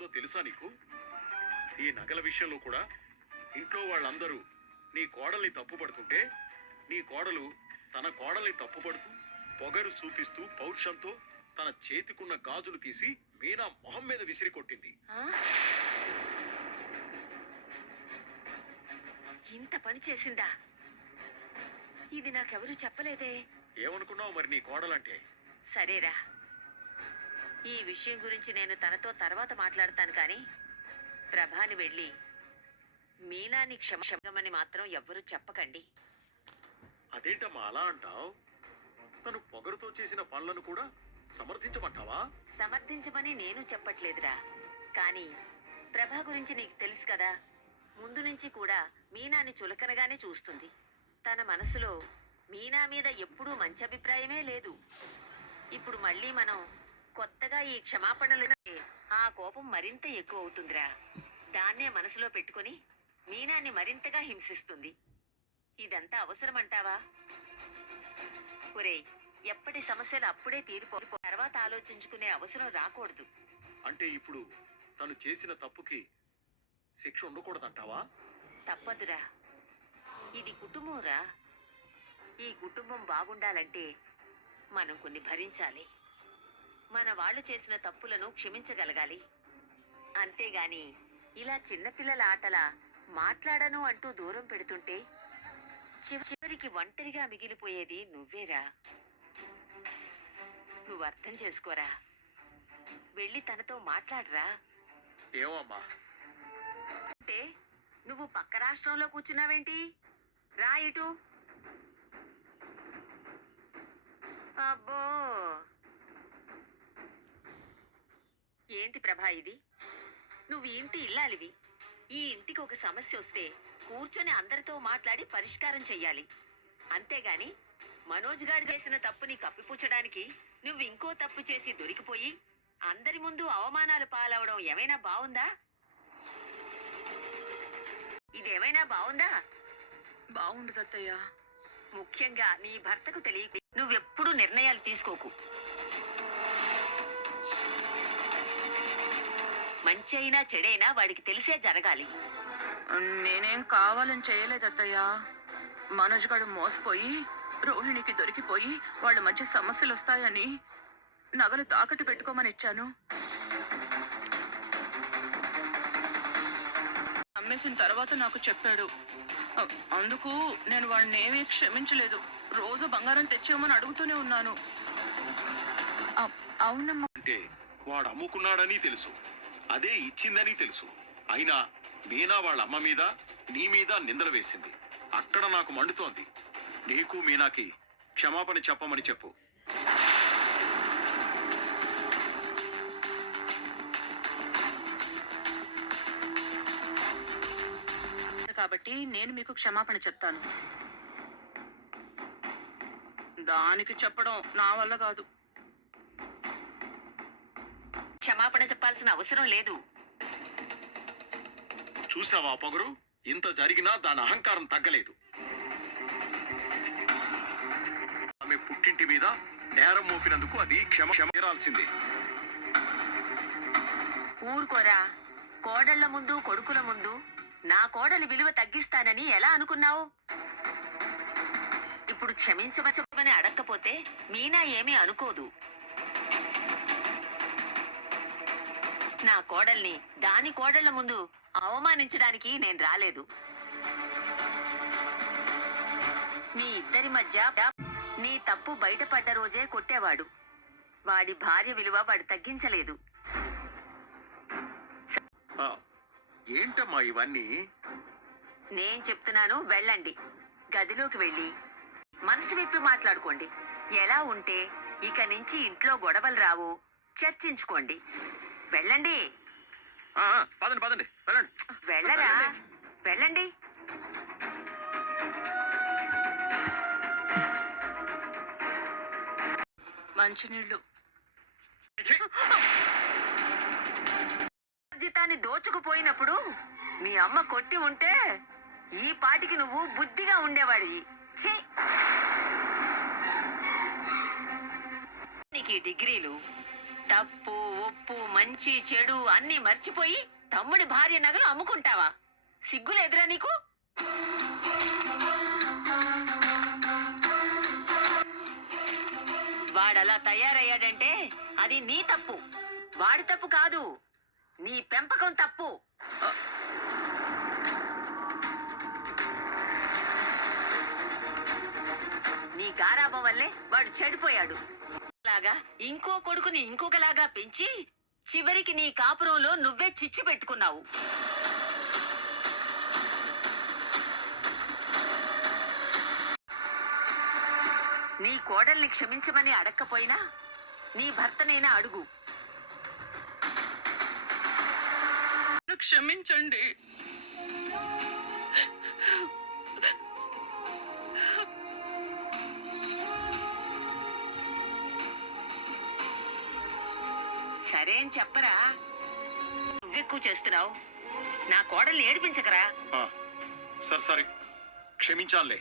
జరుగుతుందో తెలుసా నీకు? ఈ నగల విషయంలో కూడా ఇంట్లో వాళ్ళందరూ నీ కోడల్ని తప్పుపడుతుంటే నీ కోడలు తన కోడల్ని తప్పుపడుతూ పొగరు చూపిస్తూ పౌరుషంతో తన చేతికున్న గాజులు తీసి మీనా మొహం మీద విసిరి కొట్టింది. ఇంత పని చేసిందా? ఇది నాకెవరు చెప్పలేదే. ఏమనుకున్నావు మరి నీ కోడలంటే? సరేరా, ఈ విషయం గురించి నేను తనతో తర్వాత మాట్లాడతాను. కానీ ప్రభాని వెళ్ళి మీనాని క్షమని మాత్రం ఎవ్వరూ చెప్పకండి. అదేంటమ్మా అలా అంటావు? తను పొగరుతో చేసిన పనులను కూడా సమర్థించమంటావా? సమర్థించమని నేను చెప్పట్లేదురా. కానీ ప్రభా గురించి నీకు తెలుసు కదా, ముందు నుంచి కూడా మీనాని చులకనగానే చూస్తుంది. తన మనసులో మీనా మీద ఎప్పుడూ మంచి అభిప్రాయమే లేదు. ఇప్పుడు మళ్ళీ మనం కొత్తగా ఈ క్షమాపణలు ఆ కోపం మరింత ఎక్కువ అవుతుందిరా. దాన్నే మనసులో పెట్టుకుని మీనాన్ని మరింతగా హింసిస్తుంది. ఇదంతా అవసరమంటావా? ఒరేయ్, ఎప్పటి సమస్యలు అప్పుడే తర్వాత ఆలోచించుకునే అవసరం రాకూడదు. అంటే ఇప్పుడు తను చేసిన తప్పుకి శిక్ష ఉండకూడదంటావా? తప్పదురా, ఇది కుటుంబంరా. ఈ కుటుంబం బాగుండాలంటే మనం కొన్ని భరించాలి. మన వాళ్ళు చేసిన తప్పులను క్షమించగలగాలి. అంతేగాని ఇలా చిన్నపిల్లల ఆటల మాట్లాడను అంటూ దూరం పెడుతుంటే చివరికి ఒంటరిగా మిగిలిపోయేది నువ్వేరా. నువ్వు అర్థం చేసుకోరా. వెళ్ళి తనతో మాట్లాడరా. ఏమమ్మా అంటే నువ్వు పక్క రాష్ట్రంలో కూర్చున్నావేంటి? రా ఇటు. అబ్బో, ఏంటి ప్రభా ఇది? నువ్వు ఇంటి ఇల్లాలివి. ఈ ఇంటికి ఒక సమస్య వస్తే కూర్చొని అందరితో మాట్లాడి పరిష్కారం చెయ్యాలి. అంతేగాని మనోజ్ గారు చేసిన తప్పుని కప్పిపుచ్చడానికి నువ్వు ఇంకో తప్పు చేసి దొరికిపోయి అందరి ముందు అవమానాలు పాలవడం ఏమైనా బావుందా? ఇదేమైనా బావుందా? బాగుండదు అత్తయ్య. ముఖ్యంగా నీ భర్తకు తెలియ నువ్వెప్పుడు నిర్ణయాలు తీసుకోకు. మంచి అయినా చెడైనా వాడికి తెలిసే జరగాలి. నేనేం కావాలని చేయలేదు అత్తయ్య. మనోజ్ గారు మోసపోయి రోహిణికి దొరికిపోయి వాళ్ళ మధ్య సమస్యలు వస్తాయని నగలు తాకట్టు పెట్టుకోమని ఇచ్చాను. అమ్మేసిన తర్వాత నాకు చెప్పాడు. అందుకు నేను వాడిని ఏమీ క్షమించలేదు. రోజు బంగారం తెచ్చేయమని అడుగుతూనే ఉన్నాను. అవునమ్మా. అంటే వాడు అమ్ముకున్నాడని తెలుసు, అదే ఇచ్చిందని తెలుసు. అయినా మీనా వాళ్ళ అమ్మ మీద నీ మీద నిందలు వేసింది. అక్కడ నాకు మండుతోంది. నీకు మీనాకి క్షమాపణ చెప్పమని చెప్పు. కాబట్టి నేను మీకు క్షమాపణ చెప్తాను. దానికి చెప్పడం నా వల్ల కాదు. క్షమాపణ చెప్పాల్సిన అవసరం లేదు. చూసావా పొగరు? ఇంత జరిగినా దాని అహంకారం తగ్గలేదు. ఆమె పుట్టింటి మీద నేరం మోపినందుకు అది క్షమ తీరాల్సిందే. ఊరుకోరా. కోడళ్ల ముందు కొడుకుల ముందు నా కోడలి విలువ తగ్గిస్తానని ఎలా అనుకున్నావు? ఇప్పుడు క్షమించమని అడక్కపోతే మీనా ఏమీ అనుకోదు. నా కోడల్ని దాని కోడళ్ల ముందు అవమానించడానికి నేను రాలేదు. మీ ఇద్దరి మధ్య నీ తప్పు బయటపడ్డ రోజే కొట్టేవాడు. వాడి భార్య విలువ వాడు తగ్గించలేదు. ఏంటమ్మా ఇవన్నీ? నేను చెప్తున్నాను, వెళ్ళండి. గదిలోకి వెళ్ళి మనసు విప్పి మాట్లాడుకోండి. ఎలా ఉంటే ఇక నుంచి ఇంట్లో గొడవలు రావు చర్చించుకోండి. వెళ్ళండి. పదండి పదండి, వెళ్ళండి. వెళ్ళరా, వెళ్ళండి. మంచినీళ్ళు. జీతాన్ని దోచుకుపోయినప్పుడు మీ అమ్మ కొట్టి ఉంటే ఈ పాటికి నువ్వు బుద్ధిగా ఉండేవాడివి. నీకు ఈ డిగ్రీలు తప్పు ఒప్పు మంచి చెడు అన్నీ మర్చిపోయి తమ్ముడి భార్య నగలు అమ్ముకుంటావా? సిగ్గులేదురా నీకు? వాడలా తయారయ్యాడంటే అది నీ తప్పు, వాడి తప్పు కాదు, నీ పెంపకం తప్పు. నీ గారాబం వల్లే వాడు చెడిపోయాడు. లాగా ఇంకో కొడుకుని ఇంకొకలాగా పెంచి చివరికి నీ కాపురంలో నువ్వే చిచ్చు పెట్టుకున్నావు. నీ కోడల్ని క్షమించమని అడక్కపోయినా నీ భర్తనైనా అడుగు. క్షమించండి. సరే అని చెప్పరా? నువ్వెక్కువ చేస్తున్నావు. నా కోడల్ని ఏడిపించకరా. సరే క్షమించానులే.